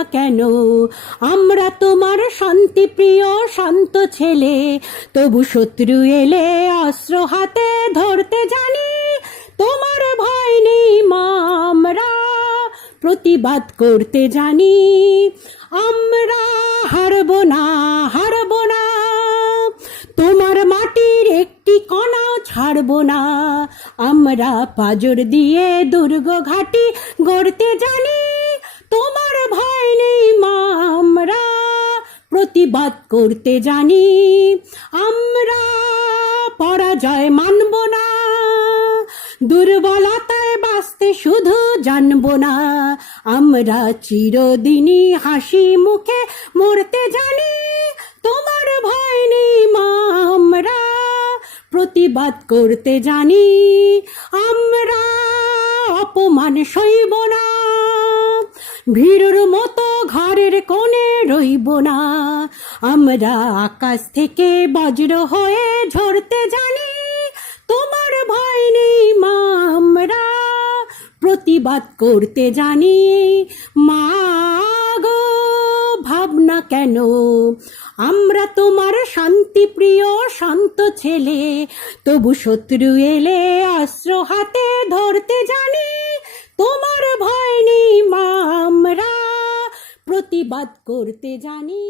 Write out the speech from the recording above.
না কেন? আমরা তোমার শান্তিপ্রিয় শান্ত ছেলে, তবু শত্রু এলে অস্ত্র হাতে ধরতে জানি। তোমার ভয় নেই মা, আমরা প্রতিবাদ করতে জানি। আমরা হারবো না, হারবো না, তোমার মাটির একটি কণাও ছাড়বো না। আমরা পাজর দিয়ে দুর্গ ঘাঁটি গড়তে জানি। তোমার ভয় নেই মা, আমরা প্রতিবাদ করতে জানি। আমরা পরাজয় মানব না, দুর্বলতায় বাঁচতে শুধু জানবো না। আমরা চিরদিনই হাসি মুখে মরতে জানি। তোমার ভয় নেই মা, আমরা প্রতিবাদ করতে জানি। আমরা অপমান সইব না, ভীরুর মতো ঘরের কোণে রইব না। আমরা আকাশ থেকে বজ্র হয়ে ঝরতে জানি। তোমার ভয় নেই মা, আমরা প্রতিবাদ করতে জানি। মা গো, ভাবনা কেন? আমরা তোমার শান্তিপ্রিয় শান্ত ছেলে, তবু শত্রু এলে অস্ত্র হাতে ধরতে জানি। তোমার ভয় নেই মা, আমরা প্রতিবাদ করতে জানি।